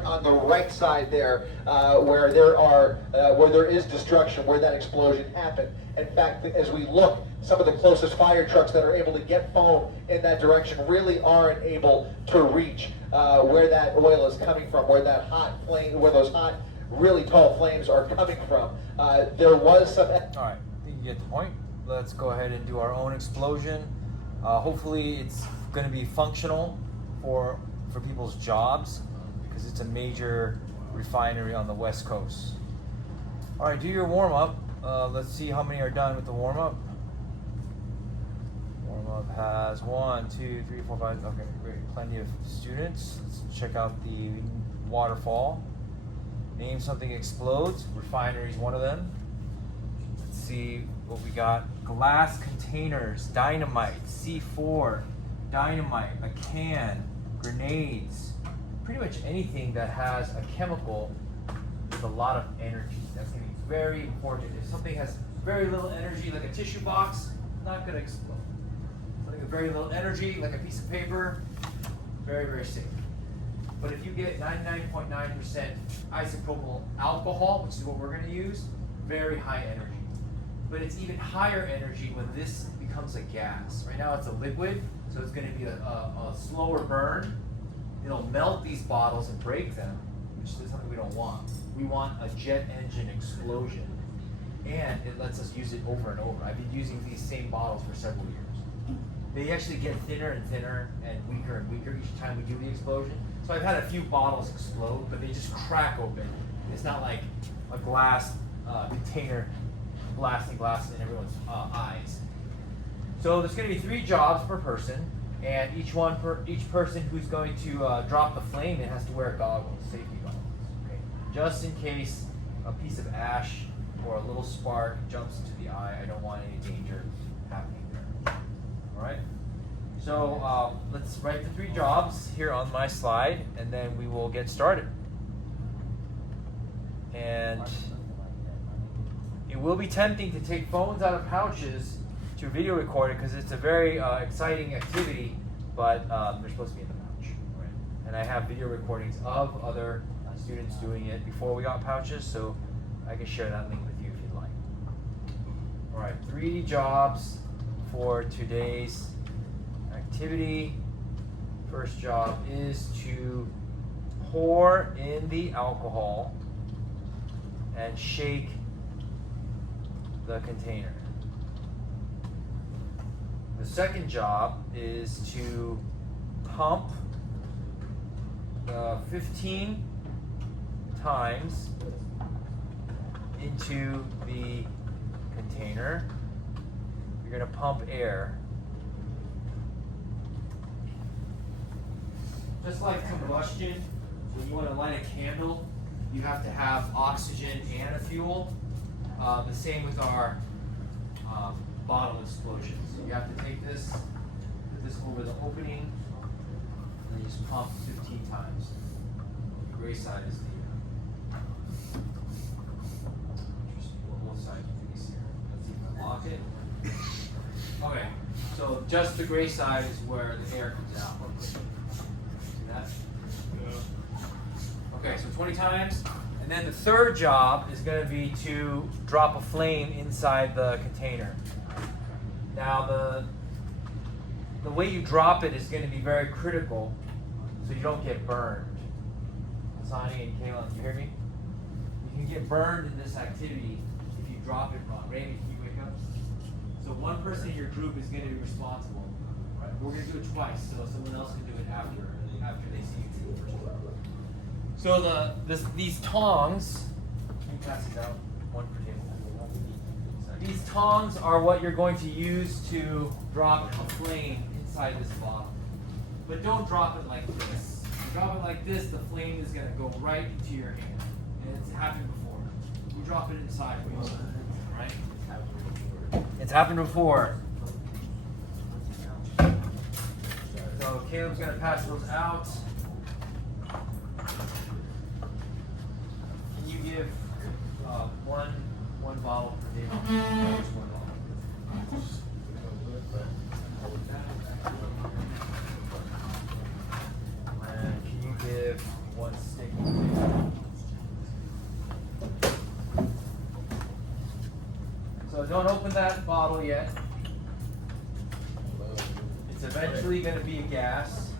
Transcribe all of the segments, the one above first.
start on the right side there, where there is destruction, where that explosion happened. In fact, as we look, some of the closest fire trucks that are able to get foam in that direction really aren't able to reach where that oil is coming from, where that hot flame, where those hot, really tall flames are coming from. There was some. All right, you get the point. Let's go ahead and do our own explosion. Hopefully, it's going to be functional for people's jobs because it's a major refinery on the West Coast. All right, do your warm up. Let's see how many are done with the warm up. Warm up has 1, 2, 3, 4, 5. Okay, great. Plenty of students. Let's check out the waterfall. Name something explodes. Refinery is one of them. Let's see what we got. Glass containers, dynamite, C4, dynamite, a can, grenades, pretty much anything that has a chemical with a lot of energy. That's going to be very important. If something has very little energy, like a tissue box, not going to explode. Something with very little energy, like a piece of paper, very, very safe. But if you get 99.9% isopropyl alcohol, which is what we're going to use, very high energy. But it's even higher energy when this becomes a gas. Right now it's a liquid, so it's going to be a slower burn. It'll melt these bottles and break them, which is something we don't want. We want a jet engine explosion. And it lets us use it over and over. I've been using these same bottles for several years. They actually get thinner and thinner and weaker each time we do the explosion. So I've had a few bottles explode, but they just crack open. It's not like a glass container blasting glass in everyone's eyes. So there's going to be 3 jobs per person, and each person who's going to drop the flame, it has to wear goggles, safety goggles, okay? Just in case a piece of ash or a little spark jumps into the eye. I don't want any danger happening there. All right. So let's write the 3 jobs here on my slide, and then we will get started. And it will be tempting to take phones out of pouches to video record it because it's a very exciting activity, but they're supposed to be in the pouch. Right? And I have video recordings of other students doing it before we got pouches, so I can share that link with you if you'd like. All right, 3 jobs for today's activity. First job is to pour in the alcohol and shake the container. The second job is to pump 15 times into the container. You're going to pump air. Just like combustion, when you want to light a candle, you have to have oxygen and a fuel. The same with our bottle explosions. You have to take this, put this over the opening, and then just pump 15 times. The gray side is the both sides of these here. Let's see if I lock it. Okay, so just the gray side is where the air comes out. See that? Okay, so 20 times. And then the third job is going to be to drop a flame inside the container. Now the way you drop it is going to be very critical so you don't get burned. Sonny and Kayla, you hear me? You can get burned in this activity if you drop it wrong. Raymond, can you wake up? So one person in your group is going to be responsible. Right? We're going to do it twice, so someone else can do it after they see you do it first. So these tongs, can you pass these out? One per table. These tongs are what you're going to use to drop a flame inside this bottle. But don't drop it like this. If you drop it like this, the flame is going to go right into your hand. And it's happened before. You drop it inside, right? It's happened before. So Caleb's going to pass those out. Can you give one bottle per day? Just one bottle. And can you give one stick So don't open that bottle yet. It's eventually going to be a gas.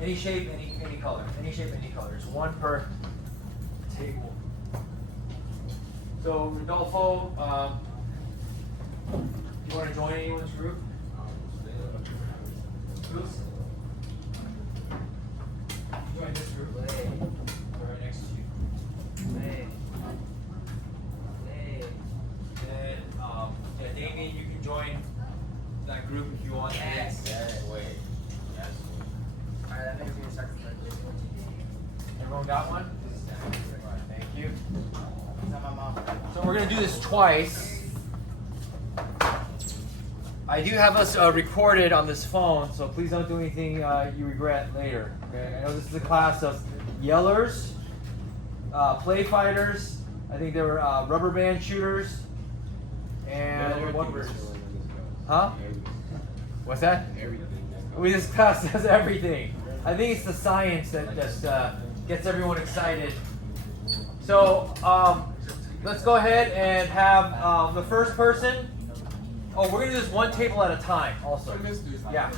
Any shape, any color. Any shape, any color. It's one per table. So Rodolfo, you want to join anyone's group? Goose? Join this group. Lay. Right next to you. Lay. Lay. And yeah, Damien, you can join that group if you want. Yes. Wait. Yes. Alright, that makes me a second. Everyone got one? Thank you. So we're going to do this twice. I do have us recorded on this phone, so please don't do anything you regret later. Okay? I know this is a class of yellers, play fighters. I think there were rubber band shooters, and what? Huh? What's that? This class does everything. I think it's the science that just gets everyone excited. So let's go ahead and have the first person. Oh, we're gonna do this one table at a time. Also, yeah.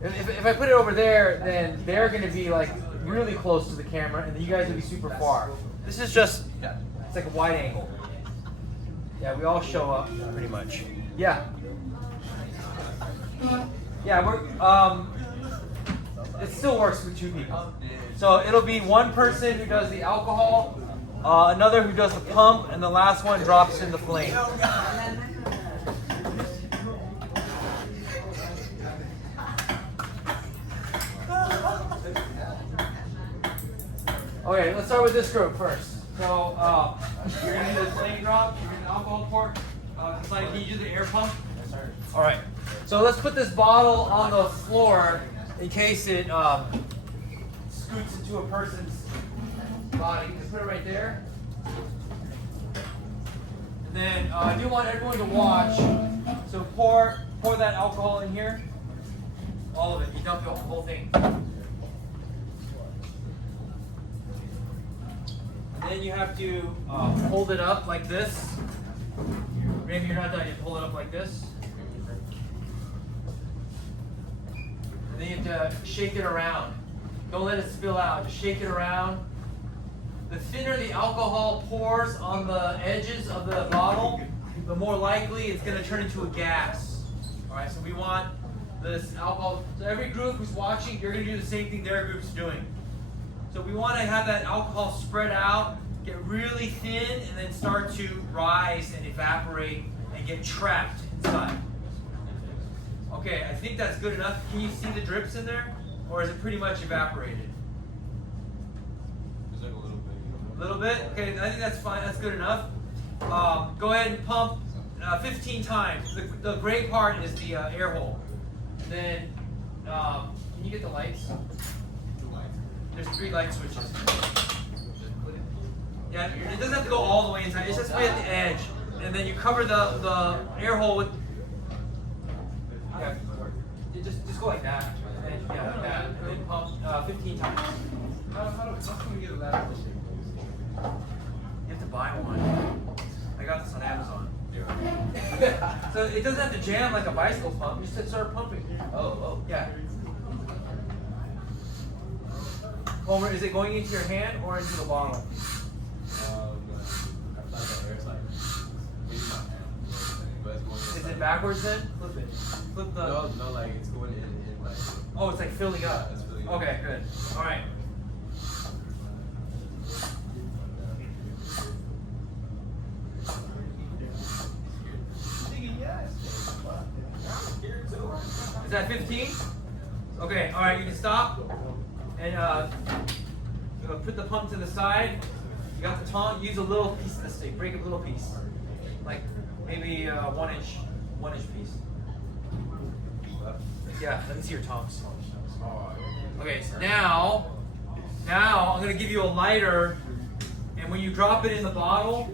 If I put it over there, then they're gonna be like really close to the camera, and then you guys will be super far. This is just it's like a wide angle. Yeah, we all show up pretty much. Yeah. Yeah, we're it still works with two people. So it'll be one person who does the alcohol, another who does the pump, and the last one drops in the flame. Okay, let's start with this group first. So you're gonna do the flame drop, you're gonna alcohol pour. Kasani, can you do the air pump? Yes, sir. All right. So let's put this bottle on the floor in case it scoots into a person's body. Just put it right there. And then I do want everyone to watch. So pour that alcohol in here. All of it. You dump the whole thing. And then you have to hold it up like this. Maybe you're not done. You pull it up like this. And then you have to shake it around. Don't let it spill out. Just shake it around. The thinner the alcohol pours on the edges of the bottle, the more likely it's going to turn into a gas. All right, so we want this alcohol. So every group who's watching, you're going to do the same thing their group's doing. So we want to have that alcohol spread out, get really thin, and then start to rise and evaporate and get trapped inside. Okay, I think that's good enough. Can you see the drips in there? Or is it pretty much evaporated? Just like a little bit. A little bit? Okay, I think that's fine. That's good enough. Go ahead and pump 15 times. The gray part is the air hole. And then, can you get the lights? There's 3 light switches. Yeah, it doesn't have to go all the way inside. It's just right at the edge. And then you cover the air hole with. Yeah, just go like that. And, yeah, like that. And then pump 15 times. How can we get a ladder? You have to buy one. I got this on Amazon. So it doesn't have to jam like a bicycle pump. You just start pumping. Oh, yeah. Homer, is it going into your hand or into the bottle? Is it backwards then? Flip it. Flip the. No, like it's going in like. Oh, it's like filling up. It's filling up. Okay, good. All right. Is that 15? Okay, all right, you can stop. And put the pump to the side. You got the tong, use a little piece of the stick. Break a little piece. Like maybe 1 inch piece. Yeah, let me see your tongs. Okay, so now I'm gonna give you a lighter, and when you drop it in the bottle,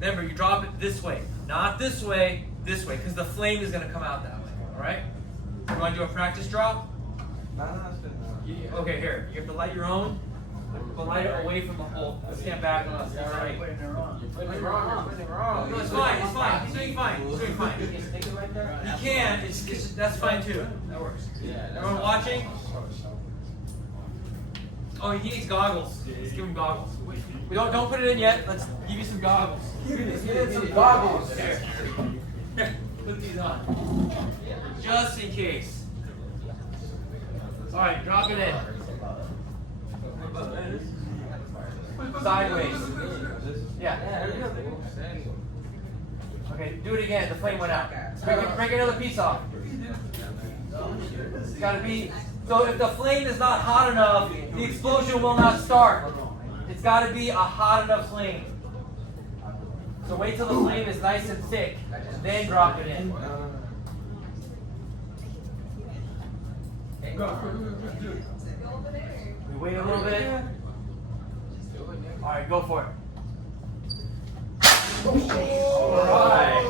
remember you drop it this way, not this way, because the flame is gonna come out that way. All right? You want to do a practice drop? Okay, here. You have to light your own, but light it away from the hole. Stand back. Sorry. You're putting it wrong. No, it's fine. It's fine. He's doing fine. He's doing fine. You can stick it like that? He can. That's fine too. That works. Yeah. Everyone watching? Oh, he needs goggles. Let's give him goggles. We don't put it in yet. Let's give you some goggles. Get some goggles. Here. Put these on. Just in case. Alright, drop it in. Sideways. Yeah. Okay, do it again. The flame went out. Break another piece off. It's gotta be. So if the flame is not hot enough, the explosion will not start. It's gotta be a hot enough flame. So wait till the flame is nice and thick, then drop it in. We wait a little bit. Alright, go for it. Alright.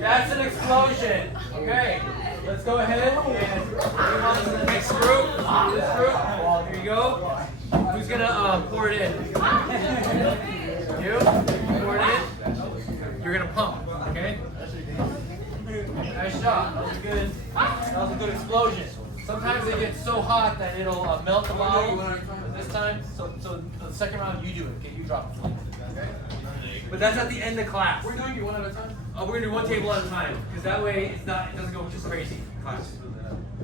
That's an explosion. Okay. Let's go ahead and move on to the next group. This group. Here you go. Who's gonna pour it in? You? Pour it in. You're gonna pump, okay? Nice shot. That was a good explosion. Sometimes they get so hot that it'll melt the bottle. But this time, so the second round you do it. Okay, you drop the flame. Okay? But that's at the end of class. We're doing it one at a time? We're gonna do one table at a time, because that way it doesn't go just crazy in class.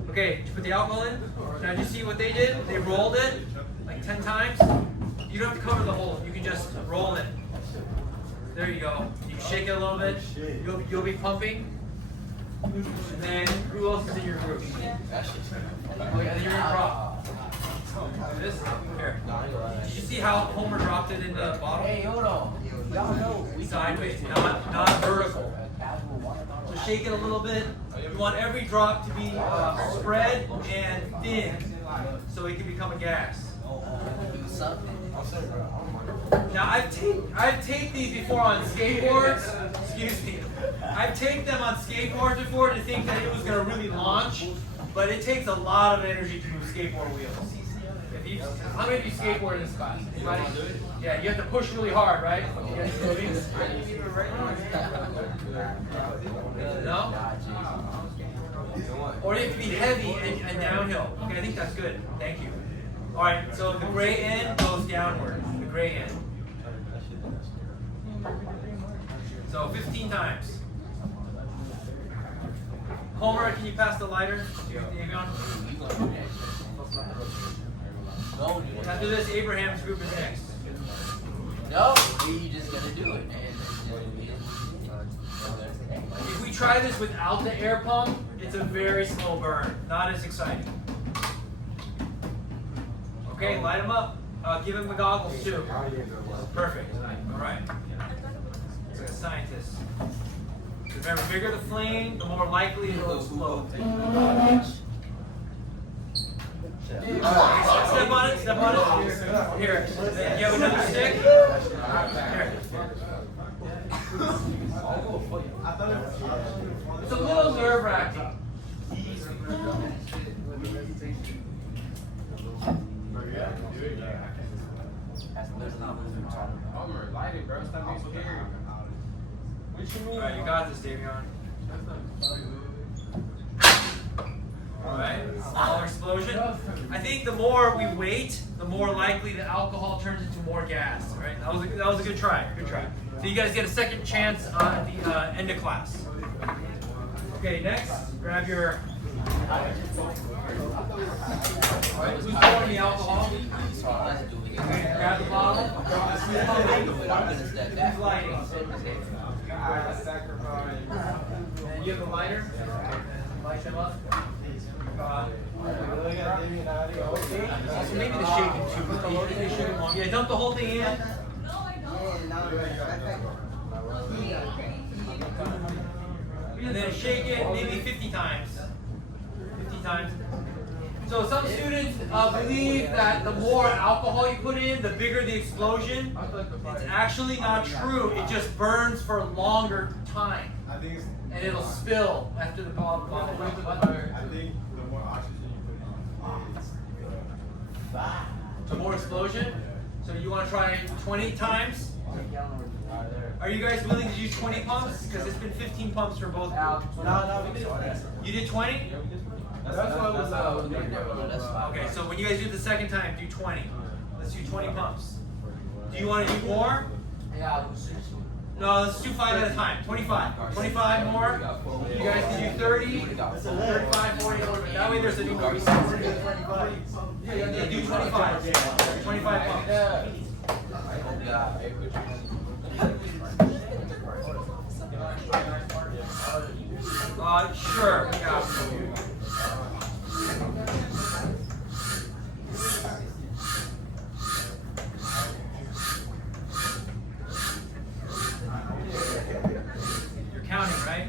Okay, did you put the alcohol in? Now did you see what they did? They rolled it like 10 times. You don't have to cover the hole. You can just roll it. There you go. You can shake it a little bit. You'll be pumping. And then who else is in your group? Oh yeah, you're in prop. This here. Did you see how Homer dropped it in the bottle? Hey, hold on. Y'all know. Sideways, not vertical. So shake it a little bit. You want every drop to be spread and thin, so it can become a gas. Now I've taped these before on skateboards. Excuse me. I've taped them on skateboards before to think that it was going to really launch, but it takes a lot of energy to move skateboard wheels. How many of you skateboard in this class? Anybody? Yeah, you have to push really hard, right? No? Or you have to be heavy and downhill. Okay, I think that's good. Thank you. Alright, so the gray end goes downward. The gray end. So 15 times. Homer, can you pass the lighter? No, After this, Abraham's group is next. no, you just gotta do it, man. If we try this without the air pump, it's a very slow burn. Not as exciting. Okay, light them up. Give him the goggles too. Perfect. All right. It's like a scientist. Remember, the bigger the flame, the more likely it will explode. Step on it, step on it. Here. You have another stick? Here. It's a little nerve-wracking. Homer, light it, bro. Stop being scared. Alright, you got this, Davion. Alright, smaller explosion. I think the more we wait, the more likely the alcohol turns into more gas. Right? That was a good try. Good try. So you guys get a second chance at the end of class. Okay, next, grab your. Alright, who's pouring the alcohol? Okay, grab the bottle. Who's lighting? And you have a lighter? Light them up. Also, maybe the shaking too. Yeah, dump the whole thing in. And then shake it maybe 50 times. 50 times. So some students believe that the more alcohol you put in, the bigger the explosion. It's actually not true. It just burns for a longer time. And it'll spill after the bottle. I think the more oxygen you put in. So more explosion. So you want to try 20 times? Are you guys willing to use 20 pumps? Because it's been 15 pumps for both groups. No, we did. You did 20? That's what was Okay, so when you guys do the second time, do 20. Let's do 20 pumps. Do you want to do more? Yeah. No, let's do 5 at a time. 25. 25 more. You guys can do 30, 35, 40. That way there's an increase. Yeah, do 25. 25 pumps. Sure. Yeah. You're counting, right?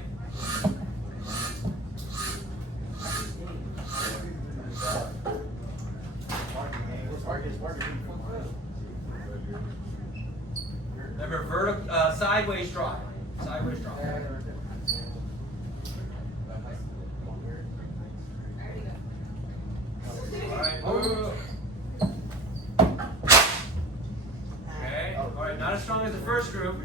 Remember, sideways drop. Sideways drop. Alright. Okay. Alright, not as strong as the first group.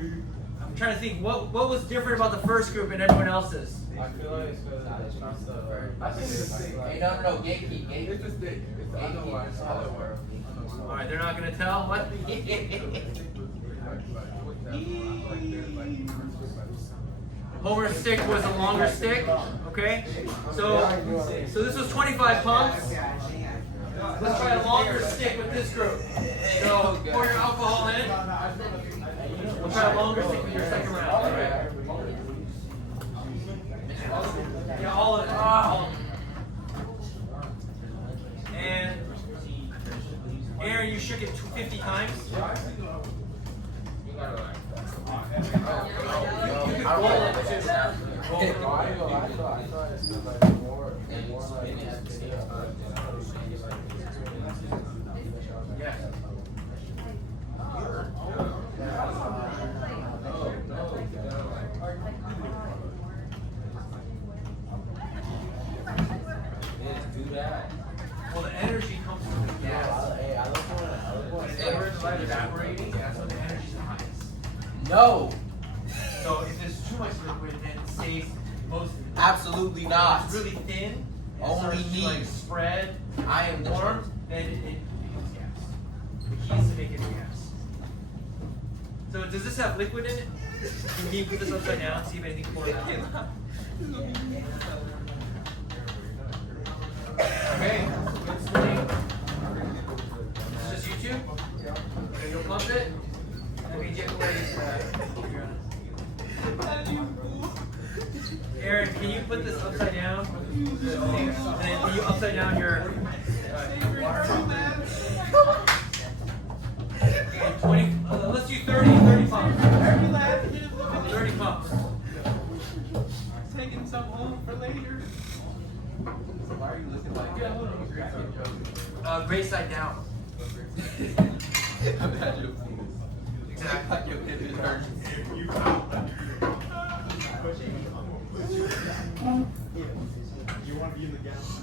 I'm trying to think what was different about the first group and everyone else's. I feel like it's because I think it's the stick. Hey, no, gatekeep. It's the stick. It's the other one. Alright, they're not gonna tell? What? Homer's stick was a longer stick. Okay? So this was 25 pumps. Let's try a longer stick with this group. So pour your alcohol in. We'll try a longer stick with your second round. All right. Yeah, all of it. All of it. And Aaron, you shook it 50 times. Well, the energy comes from the gas. When it's evaporating, that's when the energy's the highest. No, So if there's too much liquid, then it stays most. absolutely If not. it's really thin. And Only starts to, me. like, spread. I am the warm. truth. Then it becomes gas. The key is to make it gas. So does this have liquid in it? Can you put this upside down? See if anything pours out. Okay. Good spinning. It's just you two. Okay, you'll pump it. That means you have to wear these. Aaron, can you put this upside down? And then can you upside down your water? Okay, 20. Let's do 30 pumps. 30 pumps. Taking some home for later. Why are you looking like that? Great side down. Exactly. You want to be in the gas?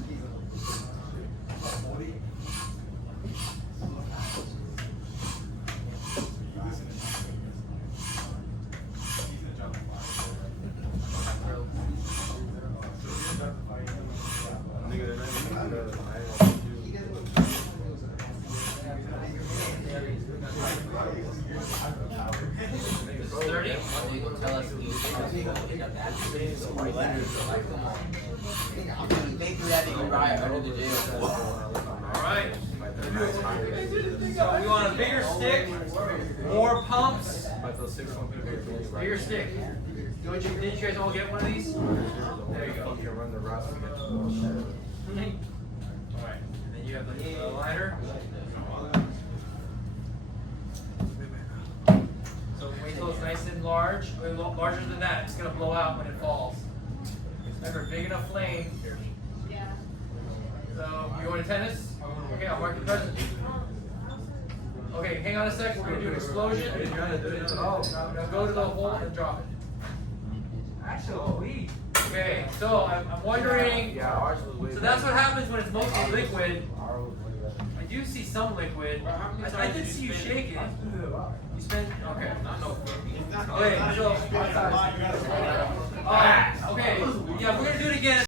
This is 30. They gonna tell us we they threw that nigga right under the jail. Alright. So we want a bigger stick, more pumps, bigger stick. Did you guys all get one of these? There you go. Alright, and then you have the lighter. So wait till it's nice and large. Larger than that, it's gonna blow out when it falls. Remember, big enough flame. So, you going to tennis? Okay, I'll mark the present. Okay, hang on a sec. We're gonna do an explosion. Now go to the hole and drop it. Actually, Okay, so I'm wondering. Yeah, ours was way So that's what happens when it's mostly liquid. I do see some liquid. I did see you shake it. You spent okay. Okay, so okay, yeah, we're gonna do it again.